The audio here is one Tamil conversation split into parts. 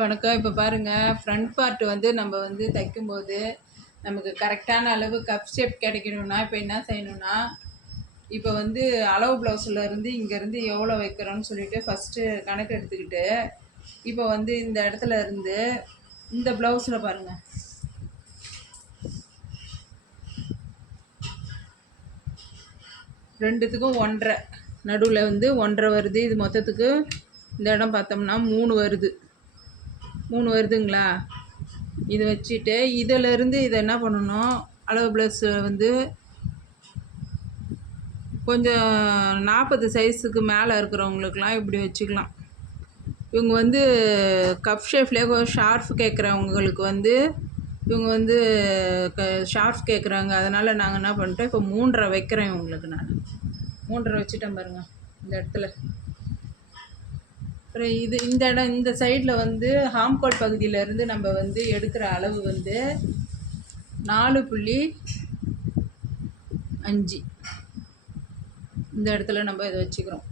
வணக்கம். இப்போ பாருங்கள், ஃப்ரண்ட் பார்ட் வந்து நம்ம வந்து தைக்கும்போது நமக்கு கரெக்டான அளவு கப் ஷேப் கிடைக்கணும்னா இப்போ என்ன செய்யணும்னா, இப்போ வந்து அளவு ப்ளவுஸில் இருந்து இங்கேருந்து எவ்வளோ வைக்கிறோன்னு சொல்லிட்டு ஃபஸ்ட்டு கணக்கு எடுத்துக்கிட்டு, இப்போ வந்து இந்த இடத்துல இருந்து இந்த ப்ளவுஸில் பாருங்கள், ரெண்டுத்துக்கும் 1.5 நடுவில் வந்து 1.5 வருது. இது மொத்தத்துக்கு இந்த இடம் பார்த்தோம்னா 3 வருது. 3 வருதுங்களா? இது வச்சுட்டு இதிலேருந்து இதை என்ன பண்ணணும், அளவு ப்ளஸ் வந்து கொஞ்சம் 40 சைஸுக்கு மேலே இருக்கிறவங்களுக்குலாம் இப்படி வச்சுக்கலாம். இவங்க வந்து கப் ஷேப்லேயே ஷார்ப் கேட்குறவங்களுக்கு வந்து இவங்க வந்து ஷார்ப் கேட்குறாங்க. அதனால் நாங்கள் என்ன பண்ணிட்டோம், இப்போ 3.5 வைக்கிறேன் இவங்களுக்கு. நான் 3.5 வச்சுட்டேன் பாருங்கள் இந்த இடத்துல. அப்புறம் இந்த இடம் இந்த சைடில் வந்து ஹாம்கோட் பகுதியிலேருந்து நம்ம வந்து எடுக்கிற அளவு வந்து 4.5 இந்த இடத்துல நம்ம இதை வச்சுக்கிறோம்.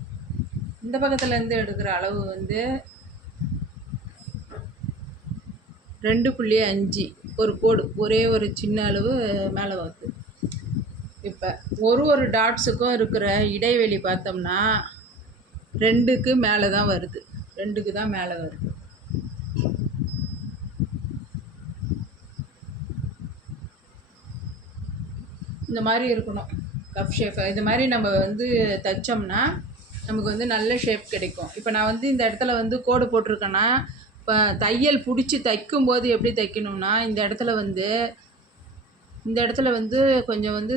இந்த பக்கத்துலேருந்து எடுக்கிற அளவு வந்து 2.5 ஒரு கோடு, ஒரே ஒரு சின்ன அளவு மேலே வருது. இப்போ ஒரு டாட்ஸுக்கும் இருக்கிற இடைவெளி பார்த்தோம்னா 2க்கு மேலே தான் வருது. 2க்கு தான் மேலே வருது. இந்த மாதிரி இருக்கணும் கப் ஷேப். இது மாதிரி நம்ம வந்து தைச்சோம்னா நமக்கு வந்து நல்ல ஷேப் கிடைக்கும். இப்போ நான் வந்து இந்த இடத்துல வந்து கோடு போட்டிருக்கேன்னா, இப்போ தையல் பிடிச்சி தைக்கும்போது எப்படி தைக்கணும்னா, இந்த இடத்துல வந்து கொஞ்சம் வந்து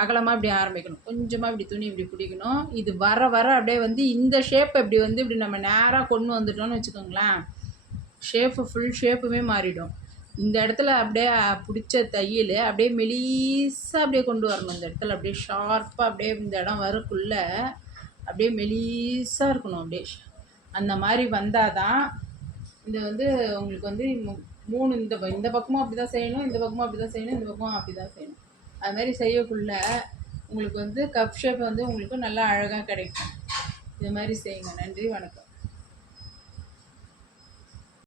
அகலமாக இப்படி ஆரம்பிக்கணும். கொஞ்சமாக இப்படி துணி இப்படி பிடிக்கணும். இது வர வர அப்படியே வந்து இந்த ஷேப் இப்படி வந்து இப்படி நம்ம நேராக கொண்டு வந்துட்டோம்னு வச்சுக்கோங்களேன், ஃபுல் ஷேப்புமே மாறிடும். இந்த இடத்துல அப்படியே பிடிச்ச தையல் அப்படியே மெலிசாக அப்படியே கொண்டு வரணும். இந்த இடத்துல அப்படியே ஷார்ப்பாக அப்படியே இந்த இடம் வரக்குள்ள அப்படியே மெலிசாக இருக்கணும். அப்படியே அந்த மாதிரி வந்தால் தான் இந்த வந்து உங்களுக்கு வந்து 3 இந்த பக்கமும் அப்படி தான் செய்யணும், இந்த பக்கமும் அப்படி தான் செய்யணும், இந்த பக்கமும் அப்படி தான் செய்யணும். அது மாதிரி செய்யக்குள்ள உங்களுக்கு வந்து கப் ஷேப் வந்து உங்களுக்கு நல்லா அழகாக கிடைக்கும். இது மாதிரி செய்யுங்க. நன்றி, வணக்கம்.